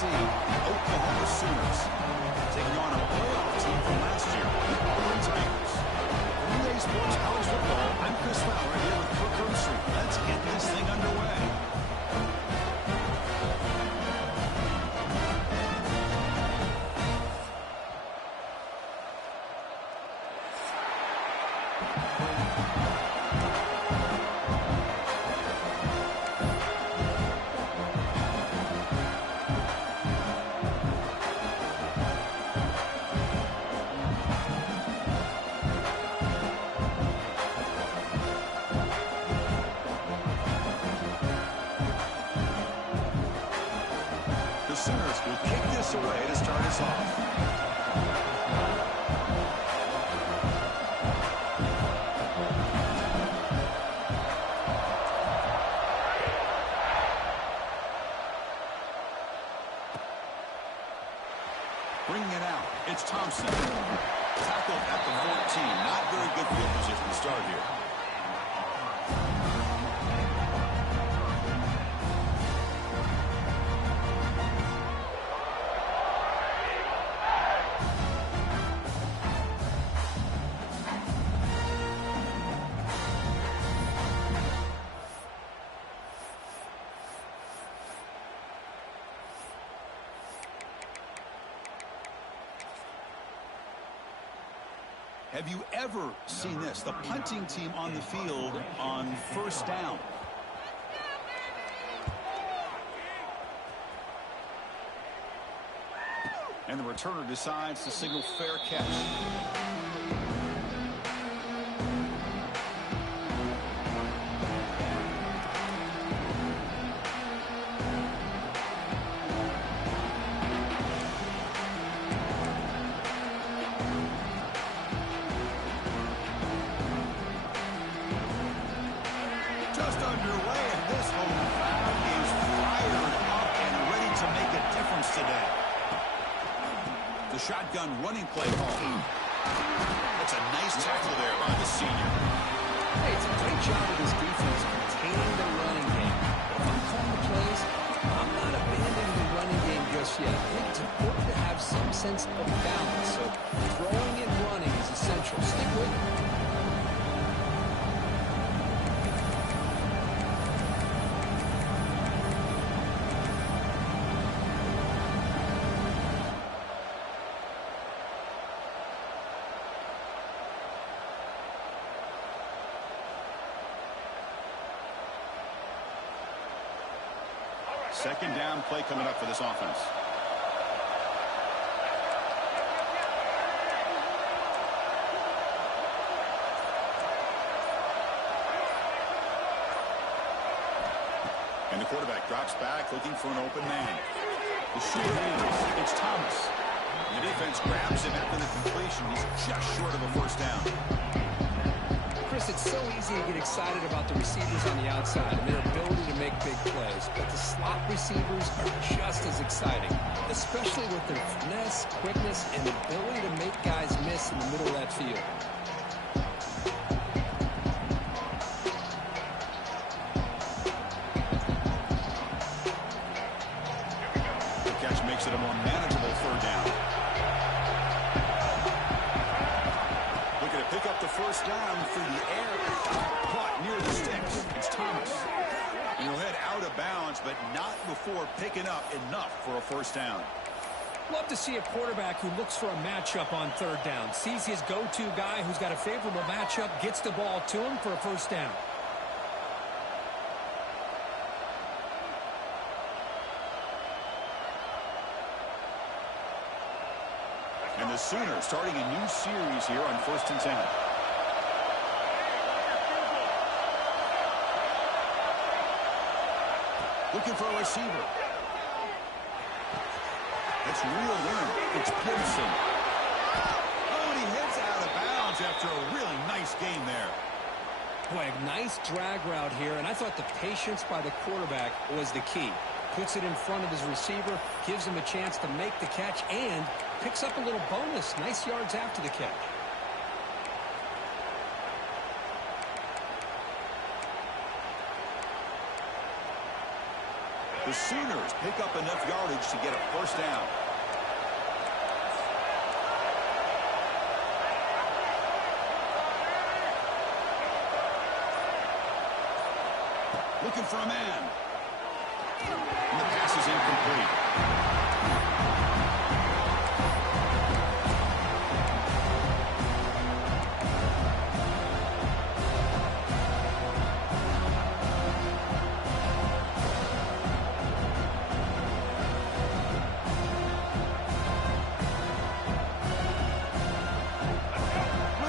see the Oklahoma Sooners taking on a playoff team from last year, the Auburn Tigers. From EA Sports College Football, I'm Chris Fowler here with Kirk Herbstreit. Let's get this thing underway. The Sooners will kick this away to start us off. Bringing it out, it's Thompson. Tackled at the 14. Not very good field position to start here. Have you ever seen this? The punting team on the field on first down. And the returner decides to signal fair catch. Just underway, and this home crowd is fired up and ready to make a difference today. The shotgun running play call. That's a nice tackle there by the senior. Hey, it's a great job of this defense containing the running game. If I'm calling the plays, I'm not abandoning the running game just yet. I think it's important to have some sense of balance. So throwing and running is essential. Stick with it. Second down play coming up for this offense. And the quarterback drops back looking for an open man. The shooter is, it's Thomas. And the defense grabs him after the completion. He's just short of a first down. Chris, it's so easy to get excited about the receivers on the outside and their ability to make big plays, but the slot receivers are just as exciting, especially with their finesse, quickness, and ability to make guys miss in the middle of that field. The catch makes it a more manageable third down. Looking to pick up the first down through the air. Caught near the sticks. It's Thomas. And he'll head out of bounds, but not before picking up enough for a first down. Love to see a quarterback who looks for a matchup on third down. Sees his go-to guy who's got a favorable matchup, gets the ball to him for a first down. And the Sooners starting a new series here on 1st and 10. Looking for a receiver. It's reeled in. It's Gibson. Oh, and he hits out of bounds after a really nice game there. Boy, a nice drag route here, and I thought the patience by the quarterback was the key. Puts it in front of his receiver, gives him a chance to make the catch, and picks up a little bonus. Nice yards after the catch. The Sooners pick up enough yardage to get a first down. Looking for a man. And the pass is incomplete.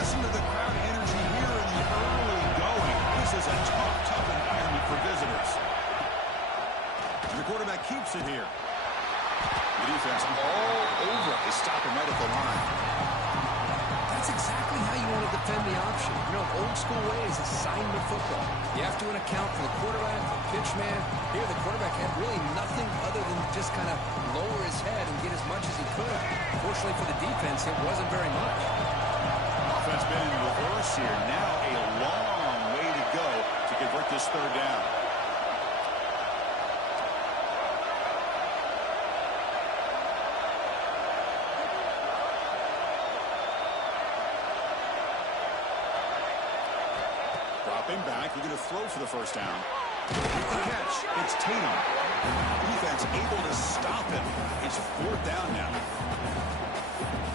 Listen to the crowd energy here in the early going. This is a tough environment for visitors. The quarterback keeps it here. The defense all over. They stop him right at the line. That's exactly how you want to defend the option. You know, old school way is assignment football. You have to account for the quarterback, the pitch man. Here, the quarterback had really nothing other than just kind of lower his head and get as much as he could. Fortunately for the defense, it wasn't very much. Offense been in reverse here. Now a long way to go to convert this third down. Dropping back, you're going to throw for the first down. The catch, it's Tatum. Defense able to stop him. It's fourth down now.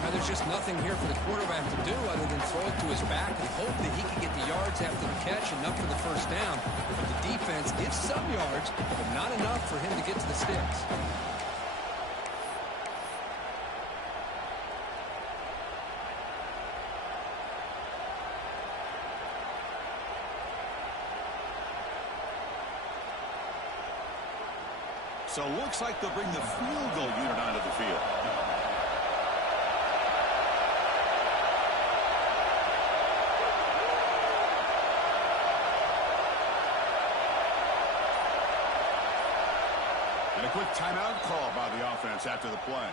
Now, there's just nothing here for the quarterback to do other than throw it to his back and hope that he can get the yards after the catch, enough for the first down. But the defense gets some yards, but not enough for him to get to the sticks. So looks like they'll bring the field goal unit onto the field. And a quick timeout call by the offense after the play.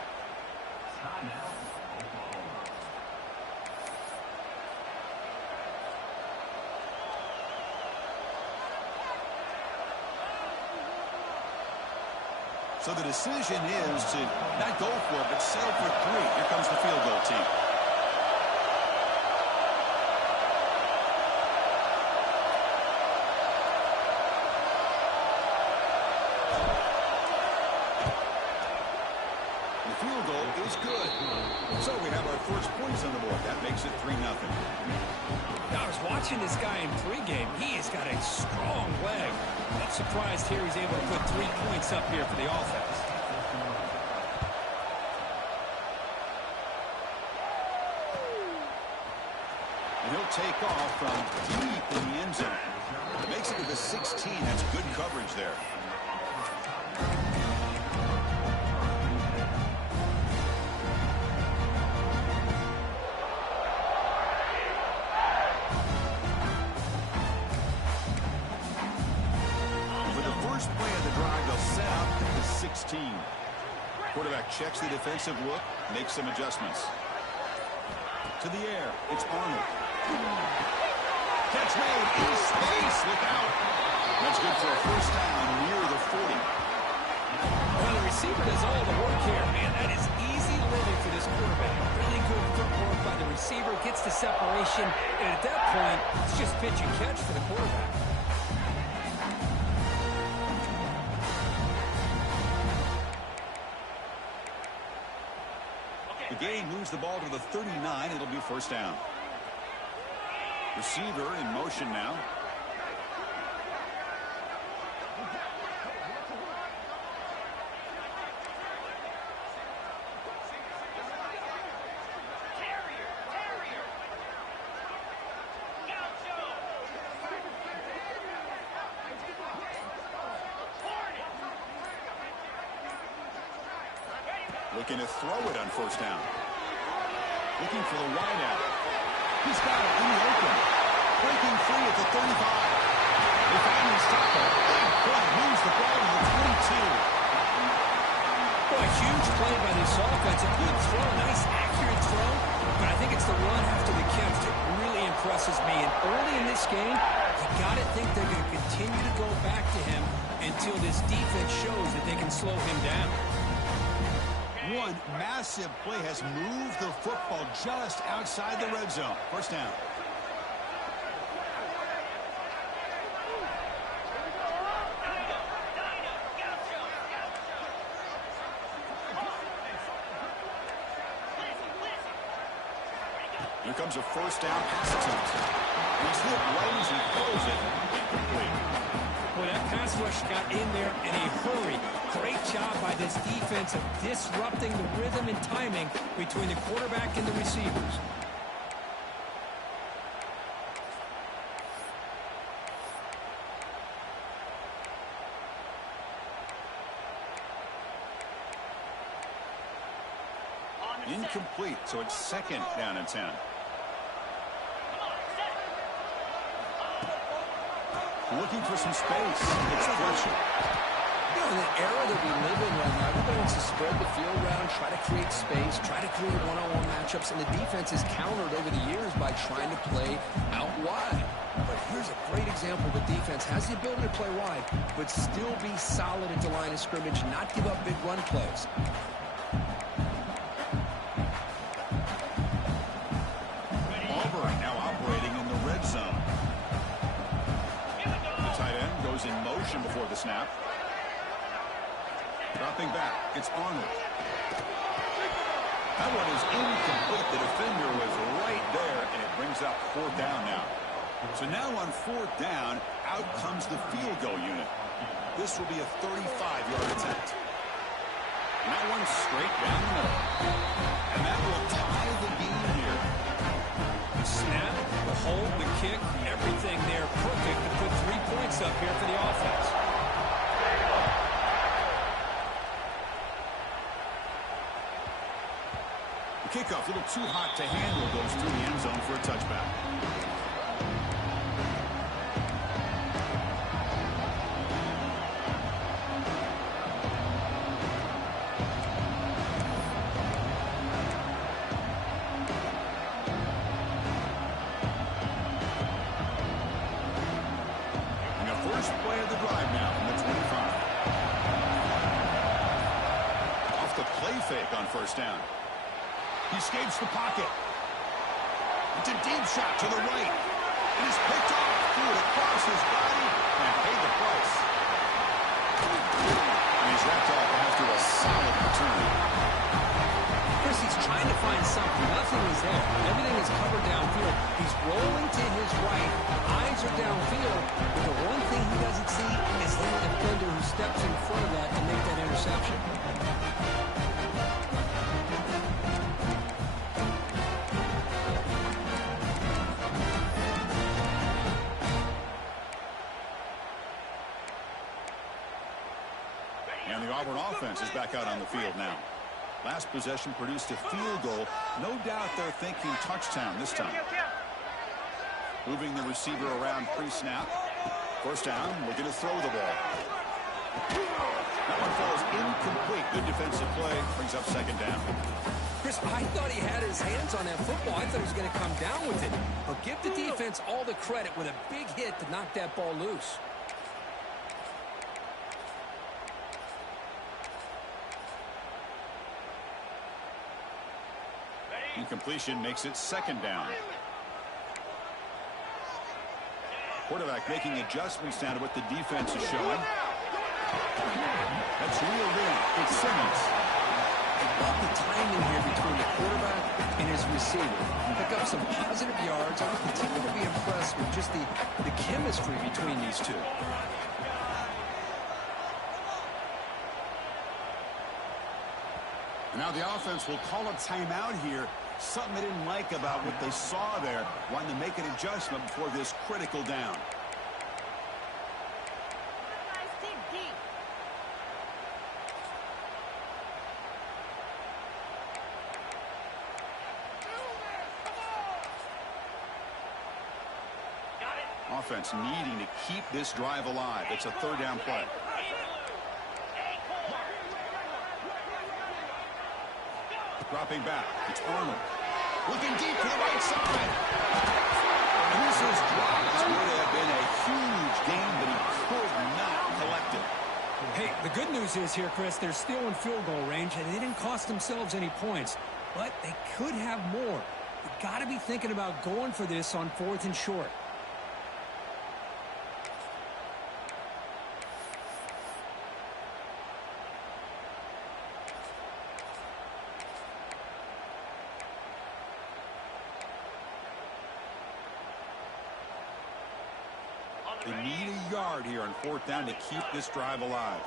So the decision is to not go for it, but settle for 3. Here comes the field goal team. The field goal is good. So we have our first points on the board. That makes it 3-0. Now, I was watching this guy in pregame. He has got a strong leg. Not surprised here he's able to put 3 points up here for the offense. And he'll take off from deep in the end zone. It makes it to the 16. That's good coverage there. At the 16. Quarterback checks the defensive look, makes some adjustments. To the air, it's Arnold. Catch made in space. Look out. That's good for a first down near the 40. Well, the receiver does all the work here. Man, that is easy living for this quarterback. Really good footwork by the receiver, gets the separation, and at that point, it's just pitch and catch for the quarterback. The game moves the ball to the 39. It'll be first down. Receiver in motion now. Looking to throw it on first down. Looking for the wideout. He's got it in the open. Breaking free at the 35. They finally stop him. Big play. Moves the ball to the 22. Boy, huge play by this offense. A good throw. Nice, accurate throw. But I think it's the run after the catch that really impresses me. And early in this game, you got to think they're going to continue to go back to him and feel this defense shows that they can slow him down. One massive play has moved the football just outside the red zone. First down. Here comes a first down pass attempt. He's hit right as he throws it. Incomplete. Boy, that pass rush got in there in a hurry. Great job by this defense of disrupting the rhythm and timing between the quarterback and the receivers. Incomplete, so it's second down and 10. Looking for some space. It's Fletcher. You know, in the era that we live in right now, everybody wants to spread the field around, try to create space, try to create one-on-one matchups, and the defense has countered over the years by trying to play out wide. But here's a great example. The defense has the ability to play wide, but still be solid at the line of scrimmage, not give up big run plays. Auburn now operating in the red zone. The tight end goes in motion before the snap. Dropping back, it's Arnold. That one is incomplete. The defender was right there, and it brings up fourth down now. So now on fourth down, out comes the field goal unit. This will be a 35-yard attempt. And that one's straight down the middle. And that will tie the game here. The snap, the hold, the kick, everything there perfect to put 3 points up here for the offense. The kickoff, a little too hot to handle, goes through the end zone for a touchback. And the first play of the drive now from the 25. Off the play fake on first down. He escapes the pocket. It's a deep shot to the right. It is picked off. Threw it across his body and paid the price. And he's wrapped up after a solid return. Chris, he's trying to find something. Nothing is there. Everything is covered downfield. He's rolling to his right. Eyes are downfield. But the one thing he doesn't see is the defender who steps in front of that and make that interception. And the Auburn offense is back out on the field now. Last possession produced a field goal. No doubt they're thinking touchdown this time. Moving the receiver around pre-snap. First down, looking to throw the ball. That one falls incomplete. Good defensive play. Brings up second down. Chris, I thought he had his hands on that football. I thought he was going to come down with it. But give the defense all the credit with a big hit to knock that ball loose. Incompletion makes it second down. Quarterback making adjustments down to what the defense is showing. That's reeled in. It's Simmons. I love the timing here between the quarterback and his receiver. Pick up some positive yards. I continue to be impressed with just the chemistry between these two. And now the offense will call a timeout here. Something they didn't like about what they saw there. Wanting to make an adjustment before this critical down. Offense needing to keep this drive alive. It's a third down play. Dropping back. It's Arnold. Looking deep to the right side. And this is dropped. This would have been a huge gain, but he could not collect it. The good news is here, Chris, they're still in field goal range, and they didn't cost themselves any points. But they could have more. You got to be thinking about going for this on 4th and short. They need a yard here on 4th down to keep this drive alive.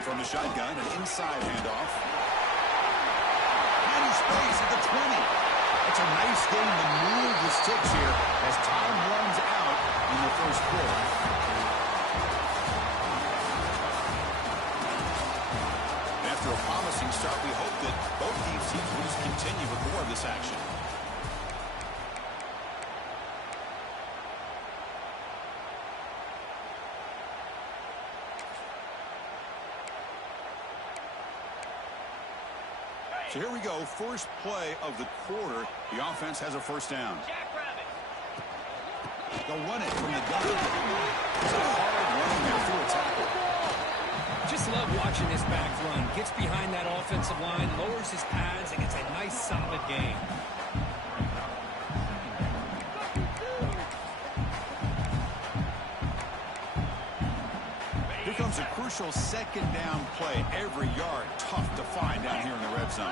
From the shotgun, an inside handoff. Plenty space at the 20. It's a nice game to move the sticks here as time runs out in the first quarter. After a promising start, we hope that both these teams will just continue with more of this action. So here we go, first play of the quarter. The offense has a first down. They'll run it from the gun. It's a hard run there through a tackle. Just love watching this back run. Gets behind that offensive line, lowers his pads, and gets a nice solid gain. Here comes a crucial second down play. Every yard tough to find down here in the red zone.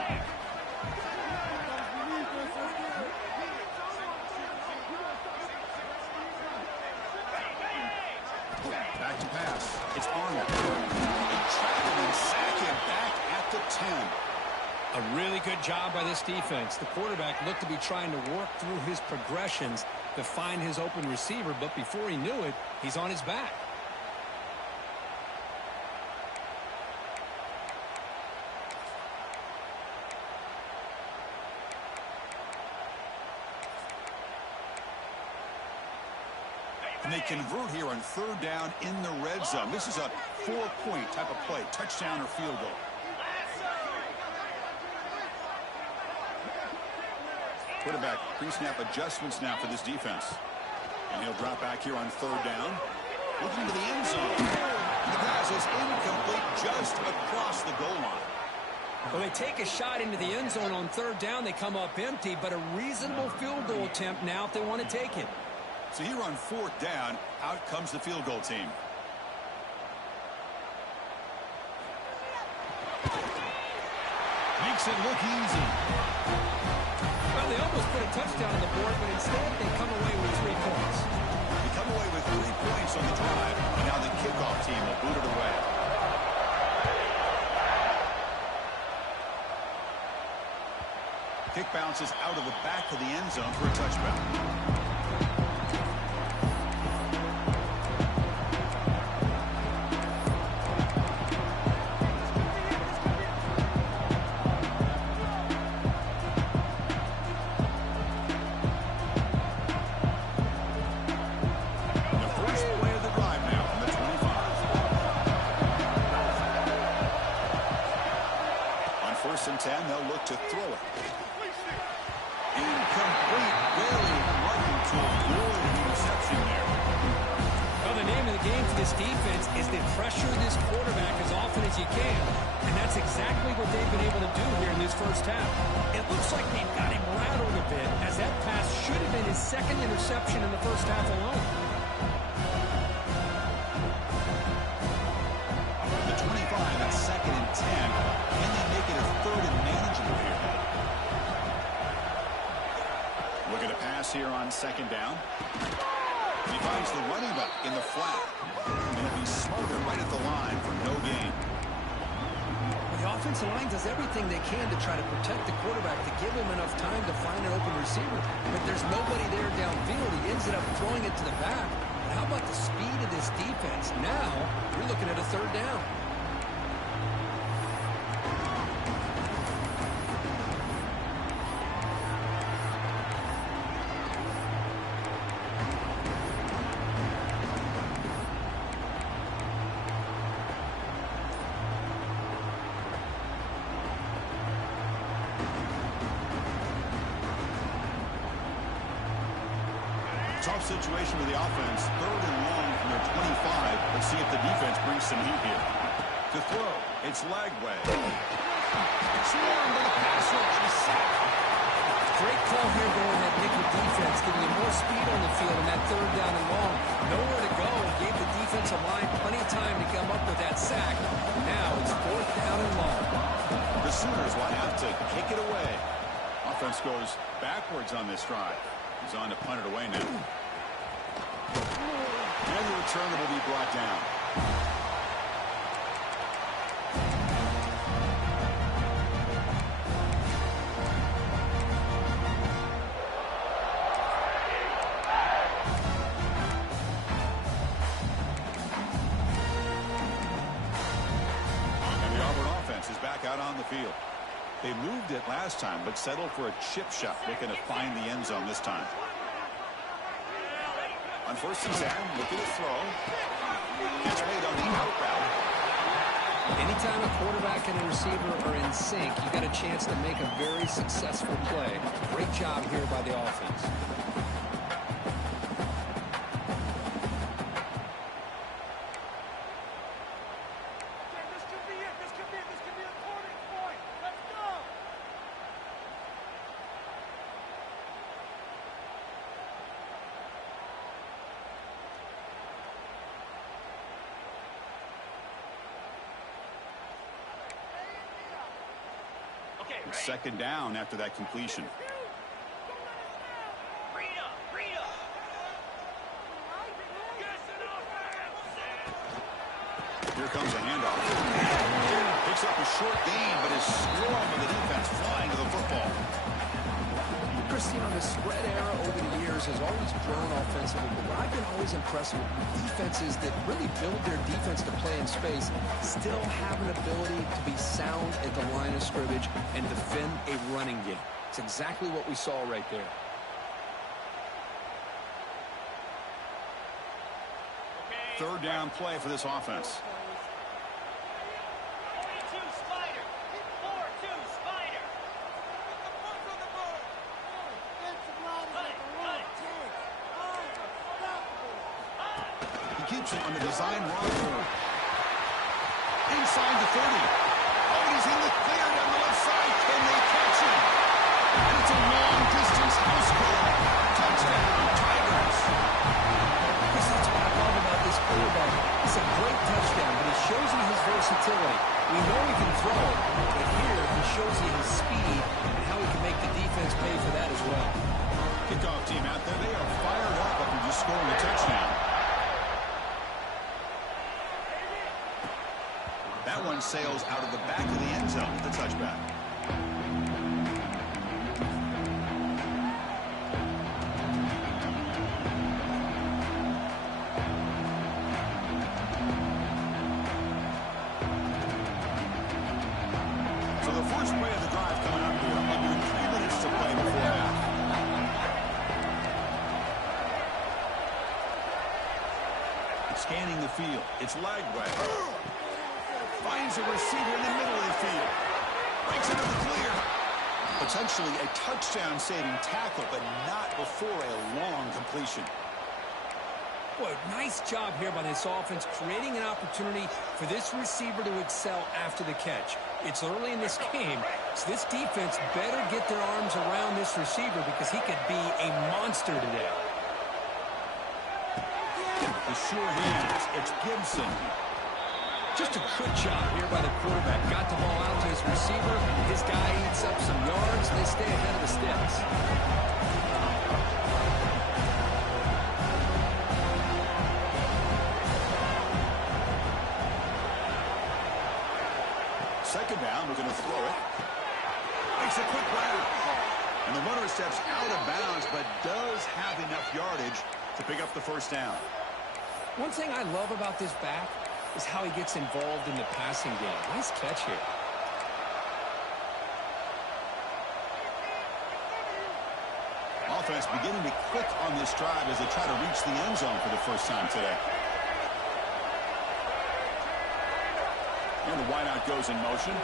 Back to pass. It's Arnold. They trap him and sack him back at the 10. A really good job by this defense. The quarterback looked to be trying to work through his progressions to find his open receiver, but before he knew it, he's on his back. And they convert here on 3rd down in the red zone. This is a 4-point type of play, touchdown or field goal. Quarterback pre-snap adjustments now for this defense. And he'll drop back here on 3rd down. Looking to the end zone. And the pass is incomplete just across the goal line. Well, they take a shot into the end zone on 3rd down. They come up empty, but a reasonable field goal attempt now if they want to take it. So here on 4th down, out comes the field goal team. Makes it look easy. Well, they almost put a touchdown on the board, but instead they come away with 3 points. They come away with 3 points on the drive, and now the kickoff team will boot it away. Kick bounces out of the back of the end zone for a touchback. And 10, they'll look to throw it. Incomplete, barely running to avoid the interception there. Well, the name of the game for this defense is to pressure this quarterback as often as you can. And that's exactly what they've been able to do here in this first half. It looks like they've got him rattled a bit, as that pass should have been his 2nd interception in the first half alone. The 25, that's 2nd and 10. Can they make it a 3rd and manageable here? Look at a pass here on 2nd down. He finds the running back in the flat. And he'll be smarter right at the line for no gain. The offensive line does everything they can to try to protect the quarterback to give him enough time to find an open receiver. But there's nobody there downfield. He ends up throwing it to the back. But how about the speed of this defense? Now, you're looking at a 3rd down. situation for the offense. 3rd and long from their 25. Let's see if the defense brings some heat here. To throw, it's Lagway. Swarmed by the passer, and a sack. Great call here going that nickel defense, giving you more speed on the field in that 3rd down and long. Nowhere to go. Gave the defensive line plenty of time to come up with that sack. Now it's 4th down and long. The Sooners will have to kick it away. Offense goes backwards on this drive. He's on to punt it away now. And the return will be brought down. And the Auburn offense is back out on the field. They moved it last time, but settled for a chip shot, looking to find the end zone this time. On 1st and 10, looking to throw. Catch made on the out route. Anytime a quarterback and a receiver are in sync, you got a chance to make a very successful play. Great job here by the offense. It's 2nd down after that completion. Here comes a handoff. Picks up a short gain, but is swarmed with the defense flying to the football. Christine, the spread era over the years has always grown offensively, but what I've been always impressed with defenses that really build their defense to play in space still have an ability to be sound at the line of scrimmage and defend a running game. It's exactly what we saw right there. Third down play for this offense. Keeps it on the design run. Inside the 30. Oh, he's in the clear down the left side. Can they catch him? And it's a long-distance house call. Touchdown, Tigers. That's what I love about this quarterback. It's a great touchdown, but it shows you his versatility. We know he can throw, but here he shows you his speed and how he can make the defense pay for that as well. Kickoff team out there. They are fired up after just scoring a touchdown. That one sails out of the back of the end zone with the touchback. So the first play of the drive coming up here. Under 3 minutes to play before half. Scanning the field. It's Lagway. Finds a receiver in the middle of the field. Breaks into the clear. Potentially a touchdown-saving tackle, but not before a long completion. Boy, nice job here by this offense, creating an opportunity for this receiver to excel after the catch. It's early in this game, so this defense better get their arms around this receiver because he could be a monster today. The sure hands. It's Gibson. Just a quick job here by the quarterback. Got the ball out to his receiver. His guy eats up some yards. They stay ahead of the sticks. Second down, we're going to throw it. Makes a quick grab. And the runner steps out of bounds, but does have enough yardage to pick up the first down. One thing I love about this back is how he gets involved in the passing game. Nice catch here. Offense beginning to click on this drive as they try to reach the end zone for the first time today. And the wideout goes in motion.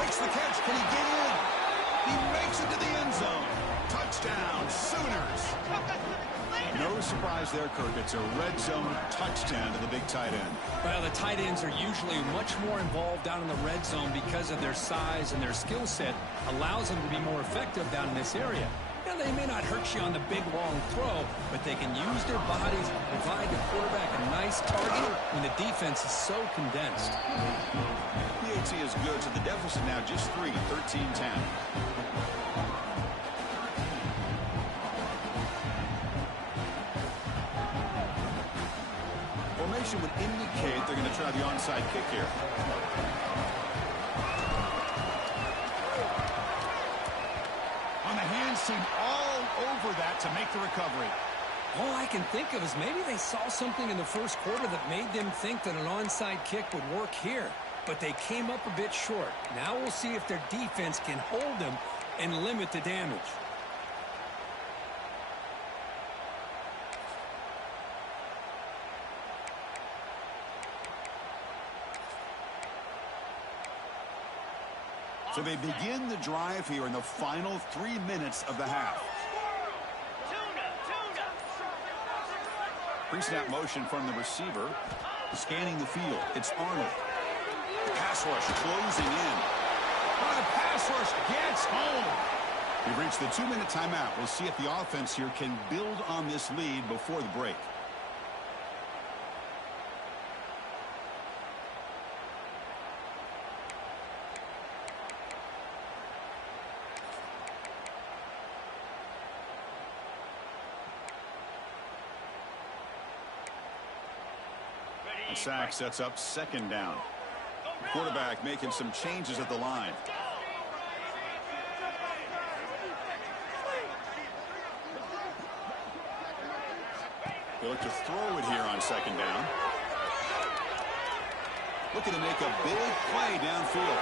Makes the catch. Can he get zone. Touchdown, Sooners. No surprise there, Kirk. It's a red zone touchdown to the big tight end. Well, the tight ends are usually much more involved down in the red zone because of their size, and their skill set allows them to be more effective down in this area. Now, they may not hurt you on the big, long throw, but they can use their bodies, provide the quarterback a nice target when the defense is so condensed. PAT is good, so the deficit now just 3, 13-10. Formation would indicate they're going to try the onside kick here. On the hands team all over that to make the recovery. All I can think of is maybe they saw something in the first quarter that made them think that an onside kick would work here. But they came up a bit short. Now we'll see if their defense can hold them and limit the damage. So they begin the drive here in the final 3 minutes of the half. Pre-snap motion from the receiver. Scanning the field. It's Arnold. Pass rush closing in. Oh, the pass rush gets home. We've reached the 2-minute timeout. We'll see if the offense here can build on this lead before the break. The sack sets up second down. Quarterback making some changes at the line. They look to throw it here on second down. Looking to make a big play downfield.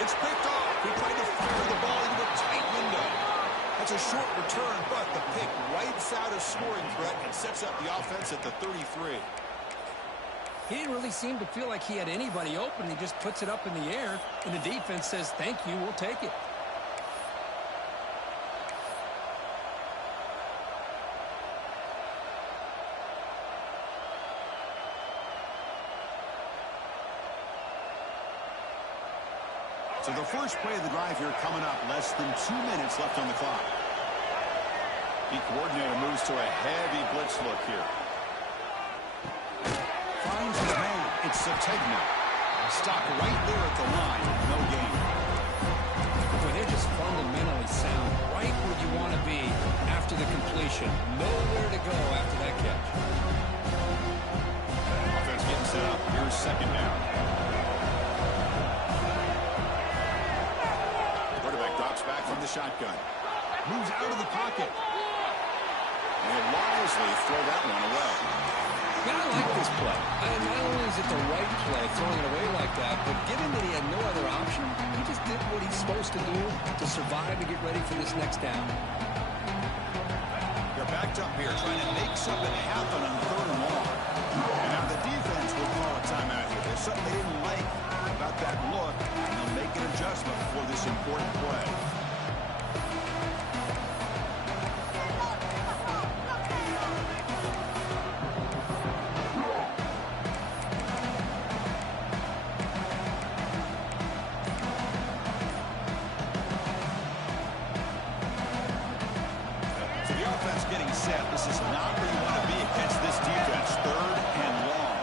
It's picked off. He tried to fire the ball into a tight window. That's a short return, but the pick wipes out a scoring threat and sets up the offense at the 33. He didn't really seem to feel like he had anybody open. He just puts it up in the air, and the defense says, thank you, we'll take it. So the first play of the drive here coming up, less than 2 minutes left on the clock. The coordinator moves to a heavy blitz look here. Finds his man. It's Sategna. Stopped right there at the line. No gain. Boy, they're just fundamentally sound. Right where you want to be after the completion. Nowhere to go after that catch. Offense getting set up. Here's second down. Quarterback drops back from the shotgun. Moves out of the pocket. And wisely throw that one away. Yeah, I like this play. Not only is it the right play, throwing it away like that, but given that he had no other option, he just did what he's supposed to do to survive and get ready for this next down. They're backed up here, trying to make something happen on third and long. And now the defense will call a timeout here. There's something they didn't like about that look, and they'll make an adjustment for this important play. This is not where you want to be against this defense. Third and long.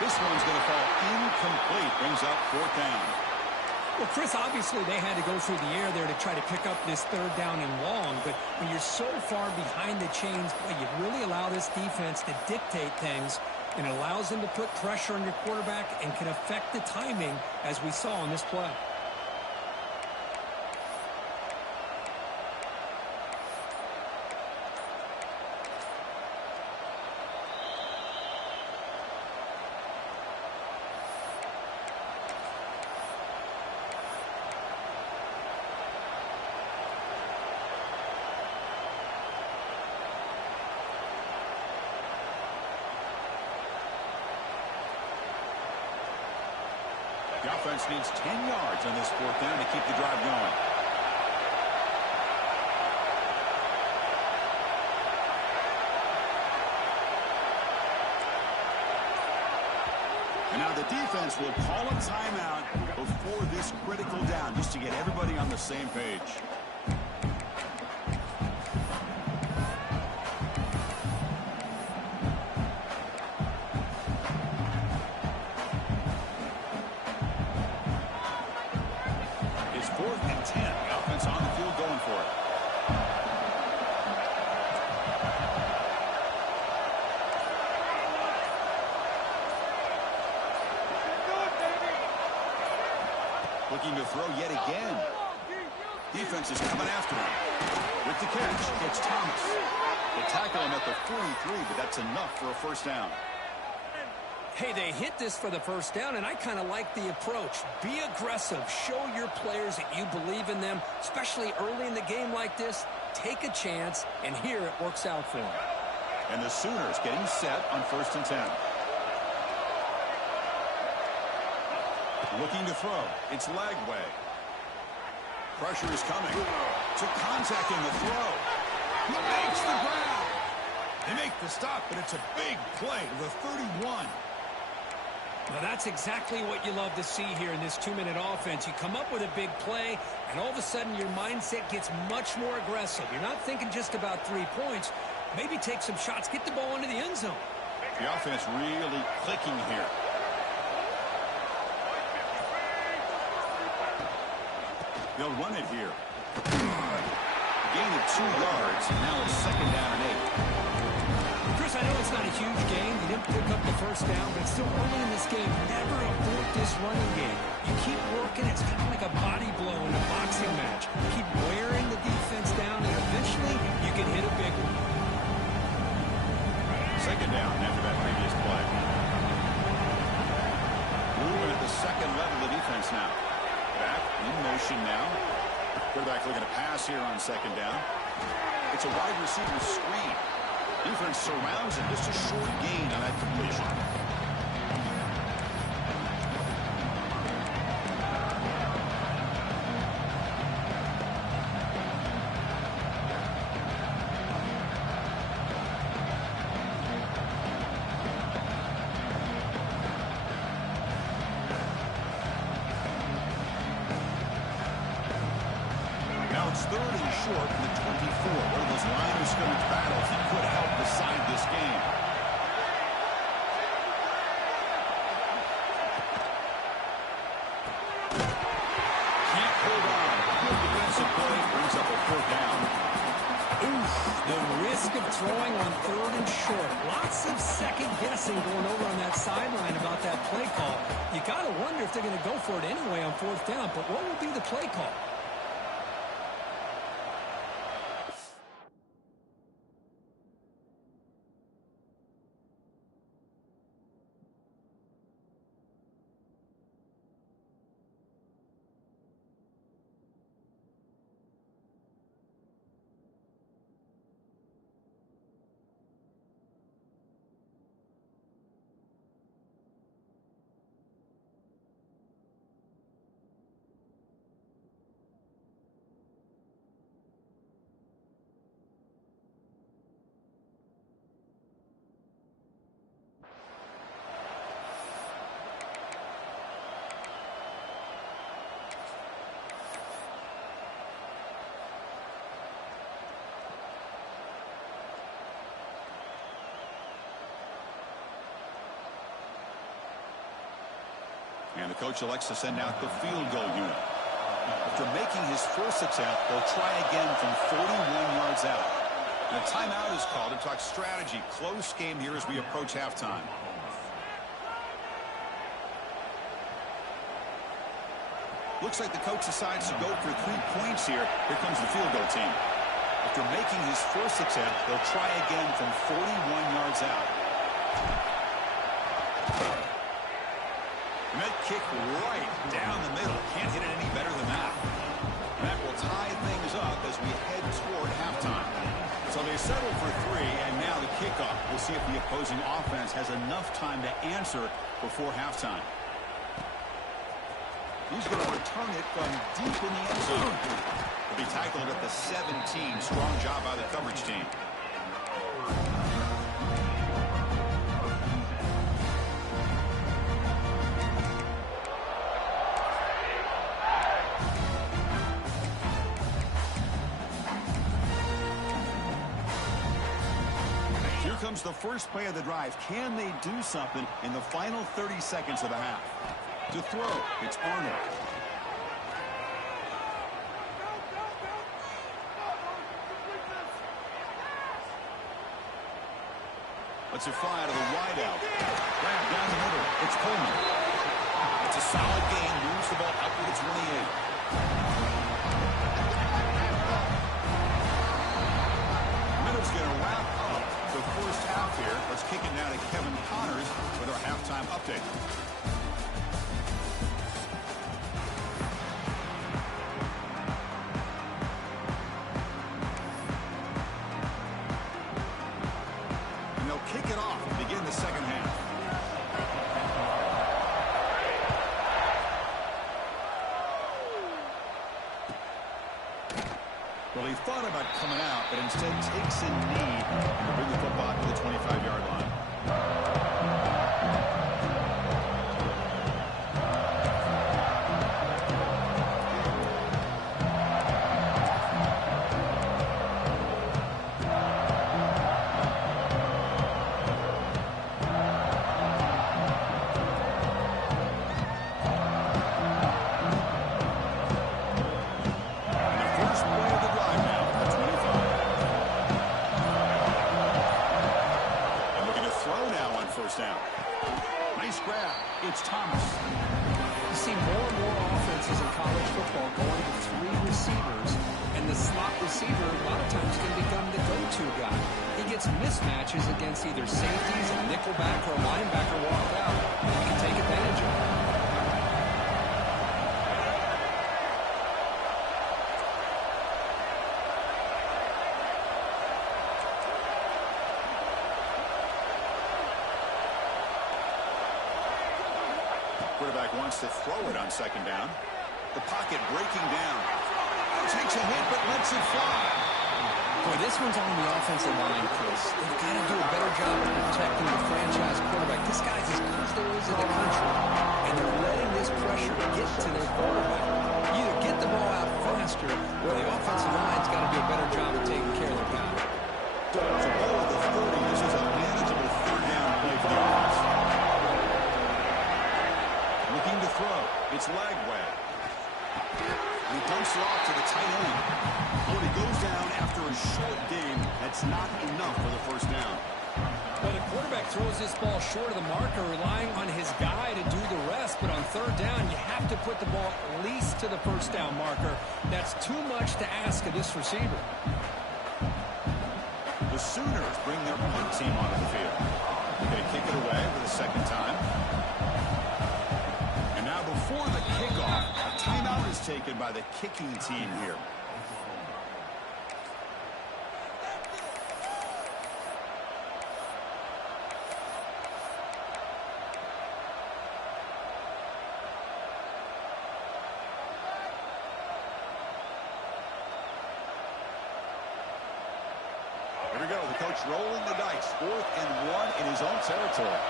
This one's going to fall incomplete. Brings up fourth down. Well, Chris, obviously they had to go through the air there to try to pick up this third down and long, but when you're so far behind the chains, boy, you really allow this defense to dictate things, and it allows them to put pressure on your quarterback and can affect the timing, as we saw on this play. The offense needs 10 yards on this 4th down to keep the drive going. And now the defense will call a timeout before this critical down, just to get everybody on the same page. It's 4th and 10. The offense on the field going for it. Looking to throw yet again. Defense is coming after him. With the catch, it's Thomas. They tackle him at the 43, but that's enough for a first down. Hey, they hit this for the first down, and I kind of like the approach. Be aggressive. Show your players that you believe in them, especially early in the game like this. Take a chance, and here it works out for them. And the Sooners getting set on 1st and 10. Looking to throw. It's Lagway. Pressure is coming. Took contact in the throw. He makes the grab. They make the stop, but it's a big play to the 31. Now, that's exactly what you love to see here in this 2-minute offense. You come up with a big play, and all of a sudden your mindset gets much more aggressive. You're not thinking just about 3 points. Maybe take some shots, get the ball into the end zone. The offense really clicking here. They'll run it here. Gain of 2 yards, and now it's 2nd down and 8. Chris, I know it's not a huge game. You didn't pick up the first down, but still early in this game, never abort this running game. You keep working. It's kind of like a body blow in a boxing match. Keep wearing the defense down, and eventually you can hit a big one. 2nd down after that previous play. Moving at the 2nd level of the defense now. Back in motion now. Quarterback looking to pass here on 2nd down. It's a wide receiver screen. Defense surrounds him. Just a short gain on that completion. Now it's 3rd and short from the 24. One of those line of scrimmage battles that could help decide this game. Can't hold on. Good defensive play brings up a 4th down. Oof, the risk of throwing on 3rd and short. Lots of second guessing going over on that sideline about that play call. You got to wonder if they're going to go for it anyway on 4th down, but what will be the play call? And the coach elects to send out the field goal unit. After making his first attempt, they'll try again from 41 yards out. And a timeout is called to talk strategy. Close game here as we approach halftime. Looks like the coach decides to go for 3 points here. Here comes the field goal team. After making his first attempt, they'll try again from 41 yards out. And that kick right down the middle. Can't hit it any better than that. That will tie things up as we head toward halftime. So they settle for 3, and now the kickoff. We'll see if the opposing offense has enough time to answer before halftime. He's going to return it from deep in the end zone. He'll be tackled at the 17. Strong job by the coverage team. Here comes the first play of the drive. Can they do something in the final 30 seconds of the half? To throw, it's Arnold. Let's it fly out of the wideout. Grab down the middle. It's Coleman. It's a solid gain. Moves the ball out to the 28. Middle's going to wrap up the first half here. Let's kick it now to Kevin Connors with our halftime update. Kick it off to begin the second half. Well, he thought about coming out, but instead takes a knee to bring the football to the 25-yard line. Down. Nice grab. It's Thomas. You see more and more offenses in college football going to 3 receivers, and the slot receiver a lot of times can become the go-to guy. He gets mismatches against either safeties, a nickelback, or a linebacker walked out. He can take advantage of it. Quarterback wants to throw it on second down. The pocket breaking down. Takes a hit, but lets it fly. Boy, this one's on the offensive line, Chris. They've got to do a better job of protecting the franchise quarterback. This guy's as good as there is in the country, and they're letting this pressure get to their quarterback. Either get the ball out faster, or the offensive line's got to do a better job of taking care of their guy. So ball at the 30. This is a manageable third down play for the offense. Looking to throw. It's Lagway. He dumps it off to the tight end. When he goes down after a short game, that's not enough for the first down. Well, the quarterback throws this ball short of the marker, relying on his guy to do the rest. But on third down, you have to put the ball at least to the first down marker. That's too much to ask of this receiver. The Sooners bring their punt team onto the field. They're going to kick it away for the second time. And now before the kickoff, a timeout is taken by the kicking team here. Here we go. The coach rolling the dice. 4th and 1 in his own territory.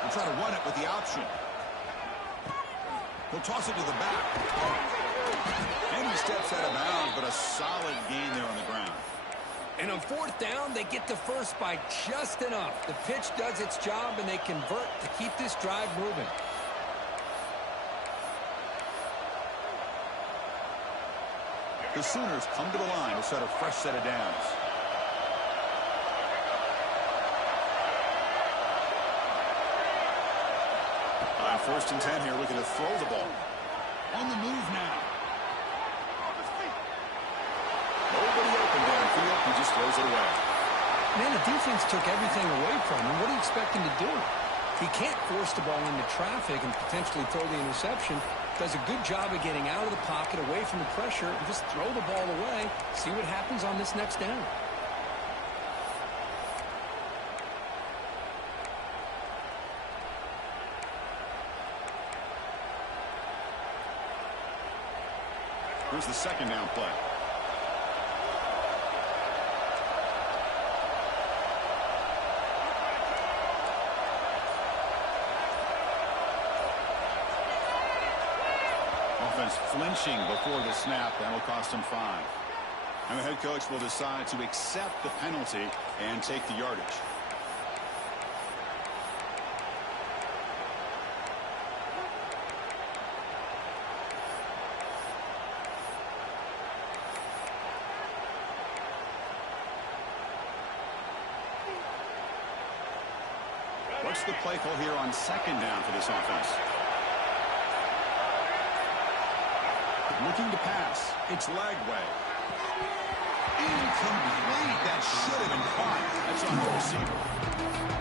He'll try to run it with the option. He'll toss it to the back. And he steps out of bounds, but a solid gain there on the ground. And on 4th down, they get the first by just enough. The pitch does its job, and they convert to keep this drive moving. The Sooners come to the line to set a fresh set of downs. On 1st and 10 here, looking to throw the ball. On the move now. Nobody open downfield. He just throws it away. Man, the defense took everything away from him. What do you expect him to do? He can't force the ball into traffic and potentially throw the interception. Does a good job of getting out of the pocket, away from the pressure, and just throw the ball away. See what happens on this next down. Here's the second down play. Offense flinching before the snap. That'll cost him 5. And the head coach will decide to accept the penalty and take the yardage. What's the play call here on second down for this offense? Looking to pass. It's Lagway. Incomplete. That should have been caught. That's on the receiver.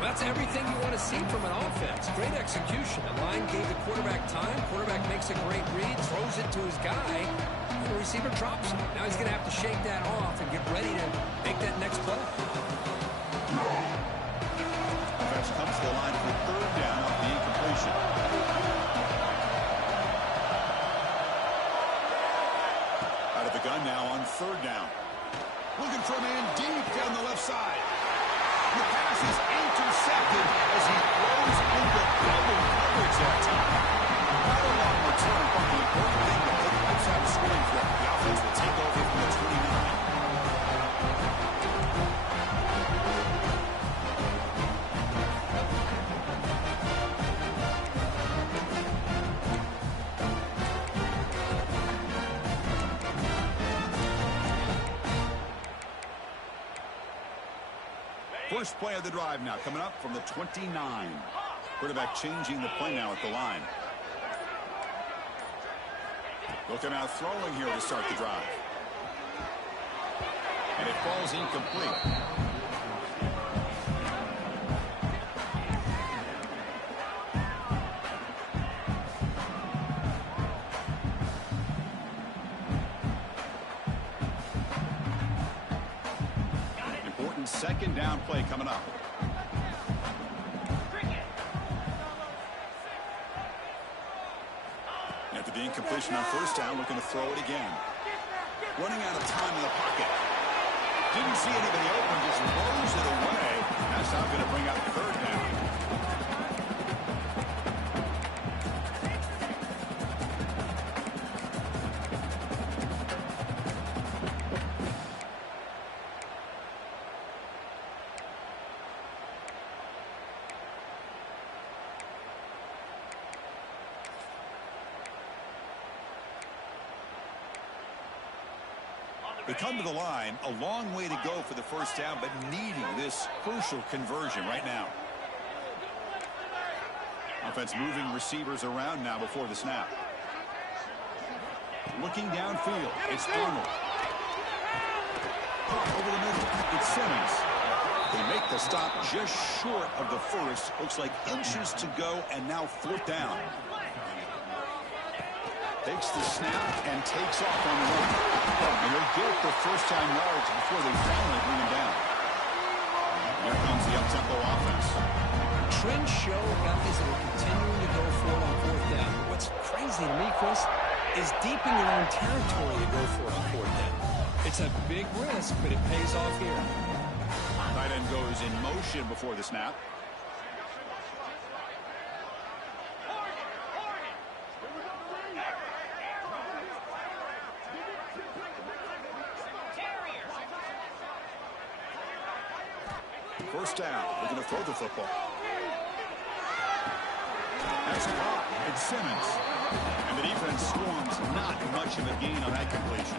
That's everything you want to see from an offense. Great execution. The line gave the quarterback time. Quarterback makes a great read, throws it to his guy, and the receiver drops it. Now he's going to have to shake that off and get ready to make that next play. Offense comes to the line for third down off the incompletion. Out of the gun now on third down. Looking for a man deep down the left side. The pass is intercepted as he throws into double coverage that time. Not a long return, but the important thing that the Colts have a scoring threat. The offense will take over from the 29. First play of the drive now coming up from the 29. Quarterback changing the play now at the line. Looking out throwing here to start the drive. And it falls incomplete. Second down play coming up. After the incompletion on first down, looking to throw it again. Running out of time in the pocket. Didn't see anybody open, just throws it away. That's now going to bring up third down. They come to the line, a long way to go for the first down, but needing this crucial conversion right now. Offense moving receivers around now before the snap. Looking downfield, it's Arnold. Pop over the middle, it's Simmons. They make the stop just short of the first. Looks like inches to go, and now fourth down. Takes the snap and takes off on the run. And he'll get the first-time yards before they finally bring him down. Here comes the up-tempo offense. Trends show guys that are continuing to go for it on fourth down. What's crazy to me, Chris, is deep in your own territory to go for it on fourth down. It's a big risk, but it pays off here. Tight end goes in motion before the snap. First down, we're going to throw the football. That's caught. It's Simmons. And the defense swarms, not much of a gain on that completion.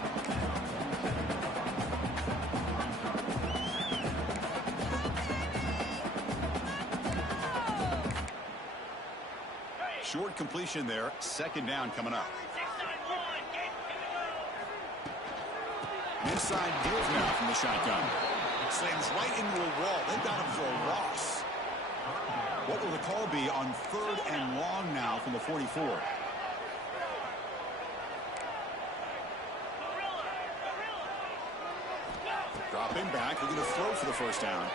Short completion there. Second down coming up. Inside give now from the shotgun. Slams right into a wall. They've got him for a loss. What will the call be on third and long now from the 44? Dropping back. We're going to throw for the first down.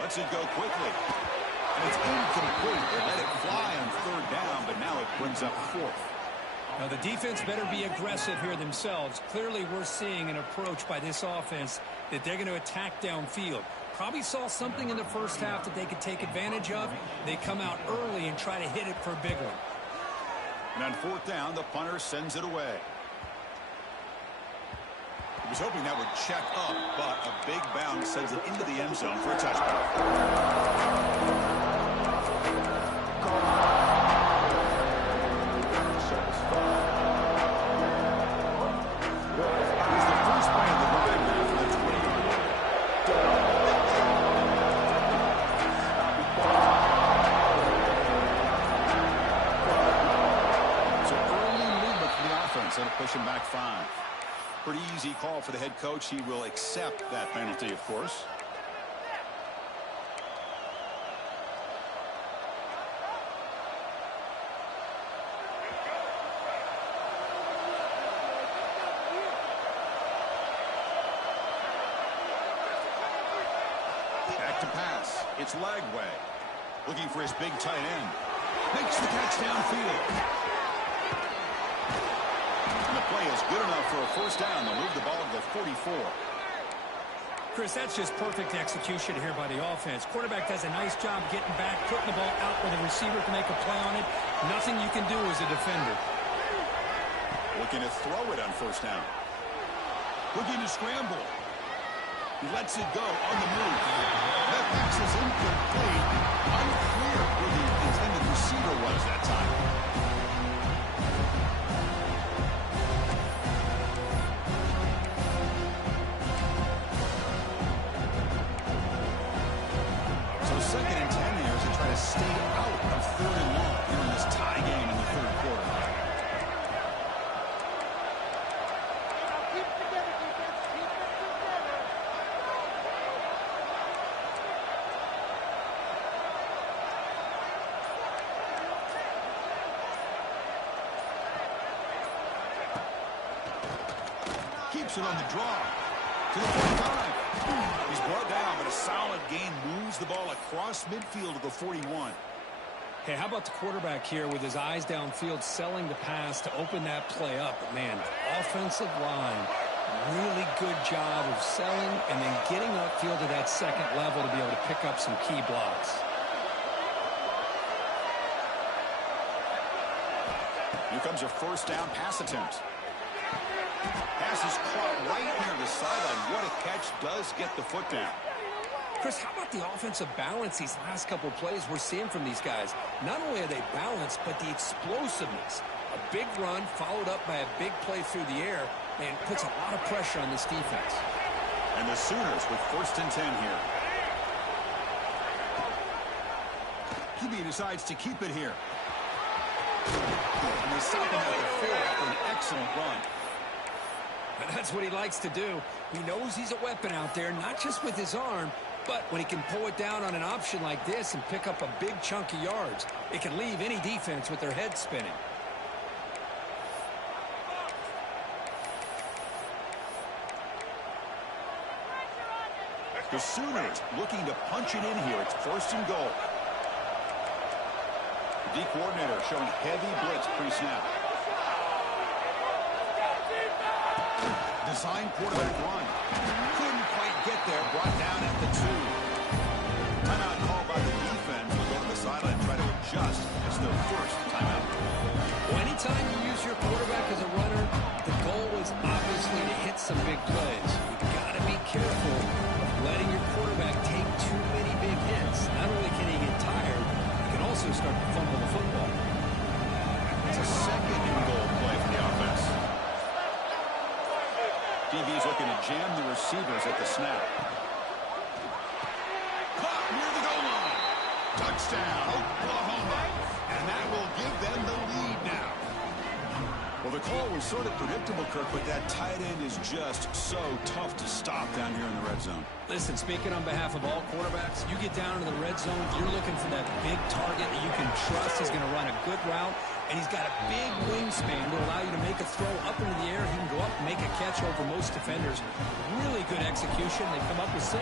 Lets it go quickly. And it's incomplete. They let it fly on third down, but now it brings up fourth. Now, the defense better be aggressive here themselves. Clearly, we're seeing an approach by this offense that they're going to attack downfield. Probably saw something in the first half that they could take advantage of. They come out early and try to hit it for a big one. And on fourth down, the punter sends it away. He was hoping that would check up, but a big bounce sends it into the end zone for a touchdown. He's the first play of the drive now for the 20-yard line. So early movement for the offense. That'll push him back 5. Pretty easy call for the head coach. He will accept that penalty, of course. Back to pass. It's Lagway. Looking for his big tight end. Makes the catch downfield. And the play is good enough for a first down. They'll move the ball to the 44. Chris, that's just perfect execution here by the offense. Quarterback does a nice job getting back, putting the ball out where the receiver can make a play on it. Nothing you can do as a defender. Looking to throw it on first down. Looking to scramble. He lets it go on the move. That pass is incomplete. Unclear where the intended receiver was that time. So 2nd and 10 here as they try to stay out of 3rd and long here in this tie game in the 3rd quarter. Keeps it on the draw to the 45. He's brought down, but a solid gain moves the ball across midfield to the 41. Hey, how about the quarterback here with his eyes downfield, selling the pass to open that play up? But, man, the offensive line, really good job of selling and then getting upfield to that second level to be able to pick up some key blocks. Here comes a first down pass attempt. Pass is caught right near the sideline. What a catch. Does get the foot down. Chris, how about the offensive balance these last couple of plays we're seeing from these guys? Not only are they balanced, but the explosiveness. A big run followed up by a big play through the air and puts a lot of pressure on this defense. And the Sooners with 1st and 10 here. QB decides to keep it here. And they stop him at the 4 after an excellent run. And that's what he likes to do. He knows he's a weapon out there, not just with his arm, but when he can pull it down on an option like this and pick up a big chunk of yards, it can leave any defense with their head spinning. The Sooners looking to punch it in here. It's 1st and goal. The D coordinator showing heavy blitz pre-snap. Design quarterback run. Couldn't quite get there. Brought down at the 2. Timeout called by the defense. We'll go to the sideline and try to adjust. It's their first timeout. Well, anytime you use your quarterback as a runner, the goal is obviously to hit some big plays. You've got to be careful of letting your quarterback take too many big hits. Not only can he get tired, he can also start to fumble the football. It's a 2nd and goal play for the offense. DB's looking to jam the receivers at the snap. Caught near the goal line. Touchdown, Oklahoma. And that will give them the lead now. Well, the call was sort of predictable, Kirk, but that tight end is just so tough to stop down here in the red zone. Listen, speaking on behalf of all quarterbacks, you get down into the red zone, you're looking for that big target that you can trust is going to run a good route, and he's got a big wingspan to allow you to make a throw up into the air. He can go up and make a catch over most defenders. Really good execution. They come up with 6.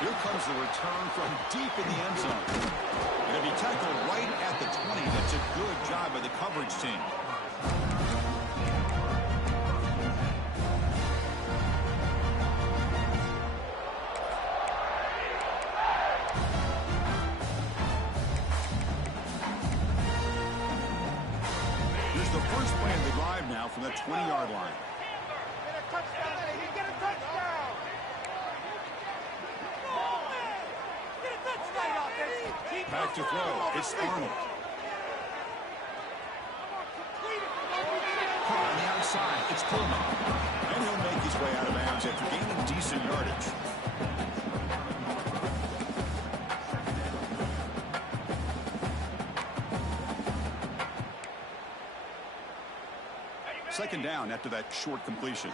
Here comes the return from deep in the end zone. Going to be tackled right at the 20. That's a good job by the coverage team. Here's the first play of the drive now from the 20-yard line. Back to throw. It's Arnold. On the outside, it's Pullman. And he'll make his way out of bounds after gaining decent yardage. Second down after that short completion.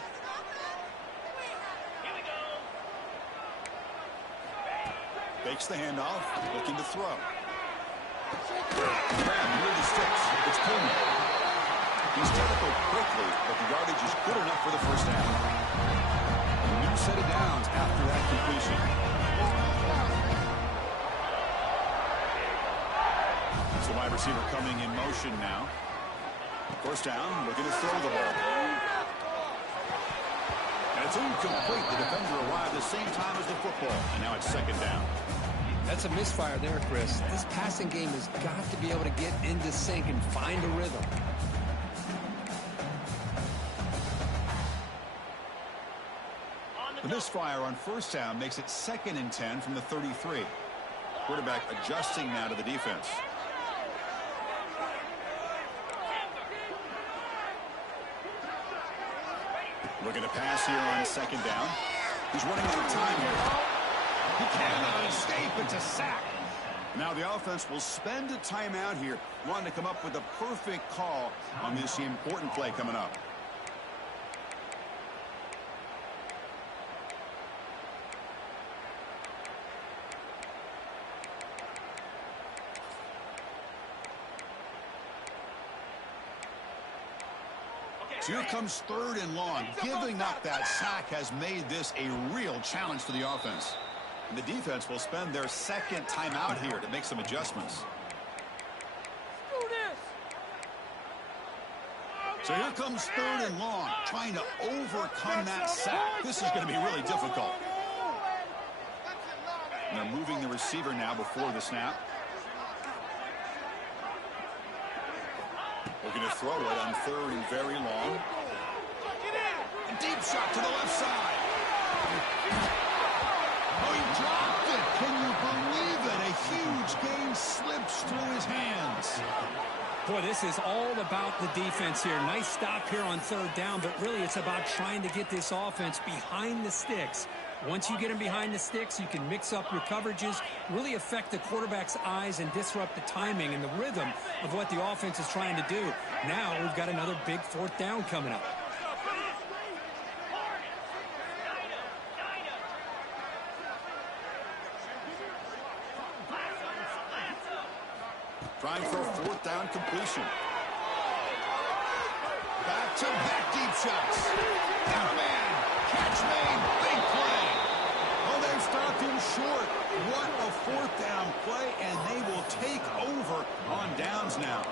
Fakes the handoff, looking to throw. Grab near the sticks. It's Pullman. He's tackled quickly, but the yardage is good enough for the first down. A new set of downs after that completion. It's the wide receiver coming in motion now. First down, looking to throw the ball. And it's incomplete. The defender arrived at the same time as the football. And now it's second down. That's a misfire there, Chris. This passing game has got to be able to get into sync and find a rhythm. The misfire on first down makes it 2nd and 10 from the 33. Quarterback adjusting now to the defense. Looking to pass here on second down. He's running out of time here. He cannot escape. It's a sack. Now the offense will spend a timeout here, wanting to come up with a perfect call on this important play coming up. So here comes 3rd and long. Giving up that sack has made this a real challenge for the offense. And the defense will spend their second timeout here to make some adjustments. So here comes 3rd and long, trying to overcome that sack. This is going to be really difficult. And they're moving the receiver now before the snap. Looking to throw it on 3rd and very long. A deep shot to the left side. Oh, he dropped it. Can you believe it? A huge gain slips through his hands. Boy, this is all about the defense here. Nice stop here on 3rd down, but really it's about trying to get this offense behind the sticks. Once you get them behind the sticks, you can mix up your coverages, really affect the quarterback's eyes and disrupt the timing and the rhythm of what the offense is trying to do. Now we've got another big 4th down coming up. Trying for a 4th down completion. Back-to-back deep shots. Down man. Catch made. Big play. Oh, they've stopped him short. What a 4th down play, and they will take over on downs now.